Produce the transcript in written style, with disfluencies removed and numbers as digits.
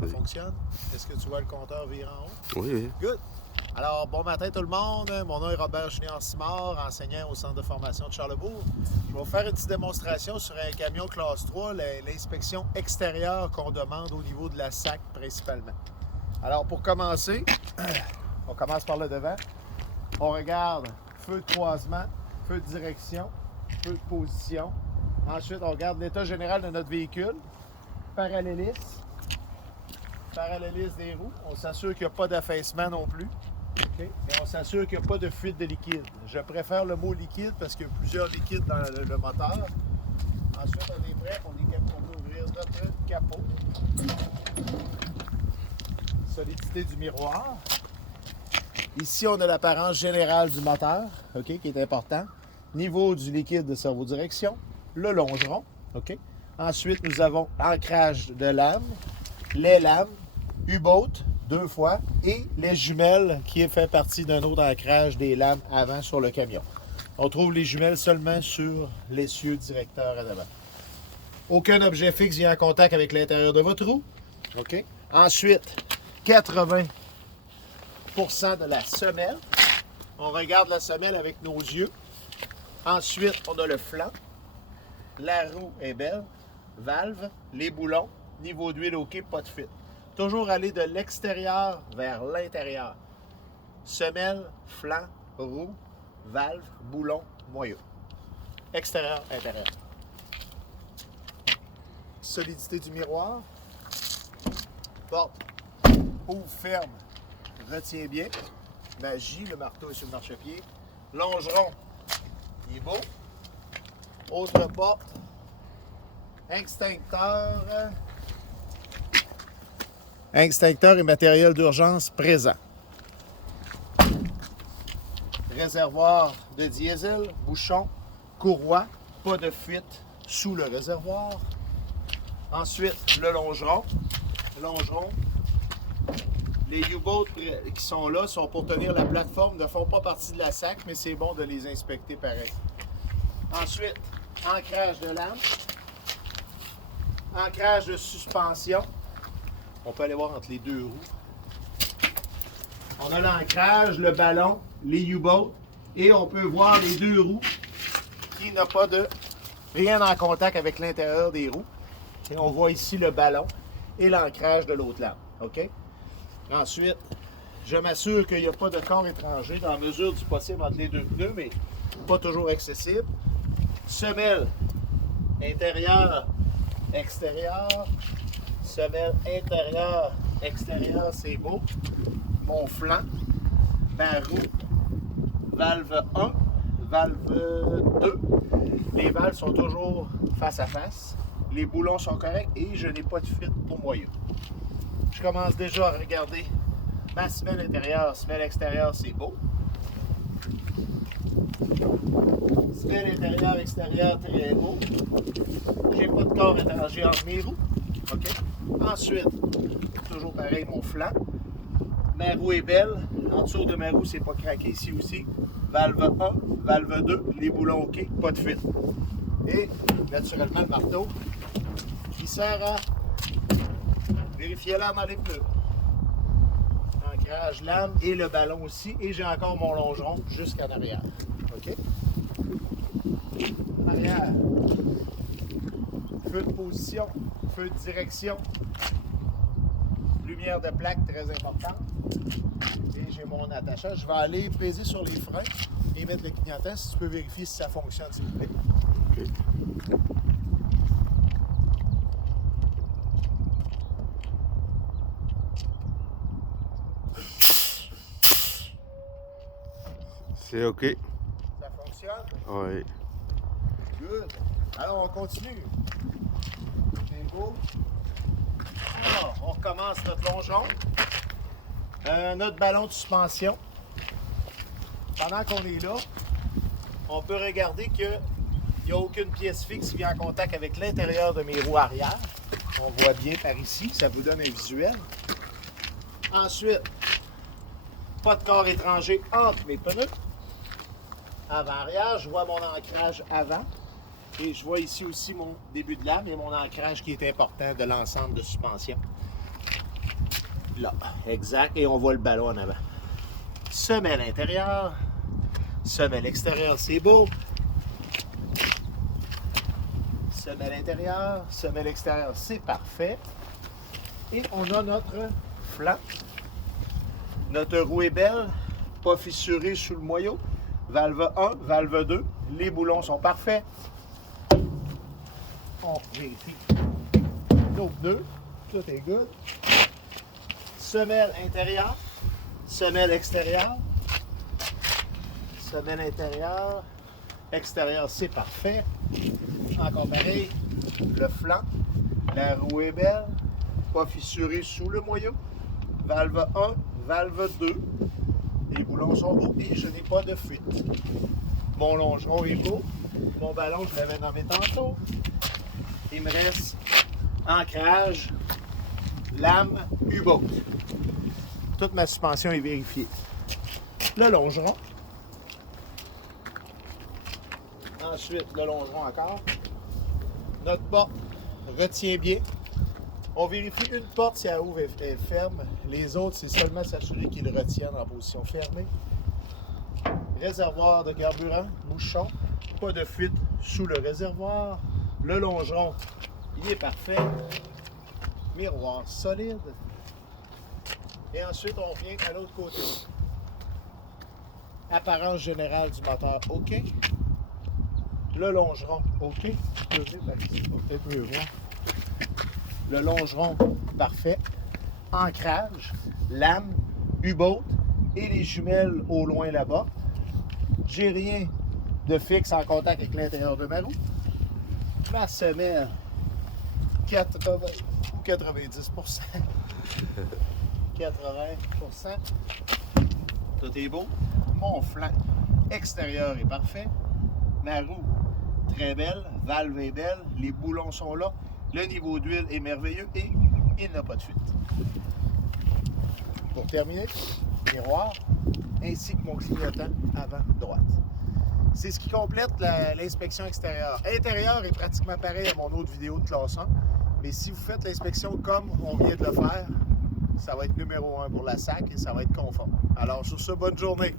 Ça Oui. fonctionne? Est-ce que tu vois le compteur virer en haut? Oui, oui. Good! Alors, bon matin tout le monde. Mon nom est Robert Junior Simard, enseignant au Centre de formation de Charlebourg. Je vais vous faire une petite démonstration sur un camion classe 3, l'inspection extérieure qu'on demande au niveau de la SAC principalement. Alors, pour commencer, on commence par le devant. On regarde feu de croisement, feu de direction, feu de position. Ensuite, on regarde l'état général de notre véhicule, parallélisme des roues. On s'assure qu'il n'y a pas d'affaissement non plus. Okay? Et on s'assure qu'il n'y a pas de fuite de liquide. Je préfère le mot liquide parce qu'il y a plusieurs liquides dans le moteur. Ensuite, on est prêt. On peut ouvrir notre capot. Solidité du miroir. Ici, on a l'apparence générale du moteur, okay, qui est important. Niveau du liquide de servo-direction, le longeron. Okay. Ensuite, nous avons ancrage de lames, les lames, U-boat, 2 fois, et les jumelles qui fait partie d'un autre ancrage des lames avant sur le camion. On trouve les jumelles seulement sur l'essieu directeur à l'avant. Aucun objet fixe vient en contact avec l'intérieur de votre roue. Okay. Ensuite, 80% de la semelle. On regarde la semelle avec nos yeux. Ensuite, on a le flanc. La roue est belle. Valve, les boulons, niveau d'huile OK, pas de fuite. Toujours aller de l'extérieur vers l'intérieur. Semelle, flanc, roue, valve, boulon, moyeu. Extérieur, intérieur. Solidité du miroir. Porte, ouvre, ferme, retient bien. Magie, le marteau est sur le marchepied. Longeron, il est beau. Autre porte. Extincteur. Extincteur et matériel d'urgence présent. Réservoir de diesel, bouchon, courroie, pas de fuite sous le réservoir. Ensuite, le longeron. Longeron. Les U-boats qui sont là sont pour tenir la plateforme, ne font pas partie de la SAC, mais c'est bon de les inspecter pareil. Ensuite, ancrage de lame. Ancrage de suspension. On peut aller voir entre les deux roues. On a l'ancrage, le ballon, les U-boats. Et on peut voir les deux roues qui n'ont pas de rien en contact avec l'intérieur des roues. Et on voit ici le ballon et l'ancrage de l'autre lame. OK? Ensuite, je m'assure qu'il n'y a pas de corps étranger dans la mesure du possible entre les deux pneus, mais pas toujours accessible. Semelle intérieure, extérieure. Semelle intérieure, extérieure, c'est beau. Mon flanc, ma roue, valve 1, valve 2. Les valves sont toujours face à face. Les boulons sont corrects et je n'ai pas de fuite pour moyeu. Je commence déjà à regarder ma semelle intérieure, semelle extérieure, c'est beau. Semelle intérieure, extérieure, très beau. J'ai pas de corps étranger entre mes roues. OK? Ensuite, toujours pareil, mon flanc. Ma roue est belle. En dessous de ma roue, c'est pas craqué ici aussi. Valve 1, valve 2, les boulons OK, pas de fuite. Et, naturellement, le marteau qui sert à vérifier l'air dans les pneus. Ancrage lame et le ballon aussi. Et j'ai encore mon longeron jusqu'en arrière. OK? En arrière. Feu de position, feu de direction. Lumière de plaque très importante. Et j'ai mon attachage. Je vais aller peser sur les freins et mettre le clignotant si tu peux vérifier si ça fonctionne, s'il vous plaît. Okay. C'est OK. Ça fonctionne? Oui. Good. Alors, on continue. C'est beau. Alors, on recommence notre longeron. Notre ballon de suspension. Pendant qu'on est là, on peut regarder qu'il n'y a aucune pièce fixe qui vient en contact avec l'intérieur de mes roues arrière. On voit bien par ici, ça vous donne un visuel. Ensuite, pas de corps étranger entre mes pneus. Avant-arrière, je vois mon ancrage avant. Et je vois ici aussi mon début de lame et mon ancrage qui est important de l'ensemble de suspension. là. Exact. Et on voit le ballon en avant. Semelle intérieure. Semelle extérieure, c'est beau. Semelle intérieure. Semelle extérieure, c'est parfait. Et on a notre flanc. Notre roue est belle. Pas fissurée sous le moyeu. Valve 1, valve 2. Les boulons sont parfaits. On vérifie nos pneus. Tout est good. Semelle intérieure. Semelle extérieure. Semelle intérieure. Extérieure, c'est parfait. Encore pareil. Le flanc. La roue est belle. Pas fissurée sous le moyeu. Valve 1, valve 2. Les boulons sont beaux et je n'ai pas de fuite. Mon longeron est beau. Mon ballon, je l'avais nommé tantôt. Il me reste ancrage, lame, U-boat. Toute ma suspension est vérifiée. Le longeron. Ensuite, le longeron encore. Notre porte retient bien. On vérifie une porte si elle ouvre et elle ferme. Les autres, c'est seulement s'assurer qu'ils retiennent en position fermée. Réservoir de carburant, bouchon. Pas de fuite sous le réservoir. Le longeron, il est parfait. Miroir solide. Et ensuite, on vient à l'autre côté. Apparence générale du moteur, OK. Le longeron, OK. Peut-être mieux voir. Le longeron, parfait. Ancrage, lame, U-boat et les jumelles au loin là-bas. J'ai rien de fixe en contact avec l'intérieur de ma roue. Ma semelle, 80 ou 90%. 80%. Tout est beau. Mon flanc extérieur est parfait. Ma roue, très belle. Valve est belle. Les boulons sont là. Le niveau d'huile est merveilleux et il n'a pas de fuite. Pour terminer, miroir ainsi que mon clignotant avant-droite. C'est ce qui complète l'inspection extérieure. Intérieur est pratiquement pareil à mon autre vidéo de classe 1, mais si vous faites l'inspection comme on vient de le faire, ça va être numéro 1 pour la SAC et ça va être conforme. Alors sur ce, bonne journée!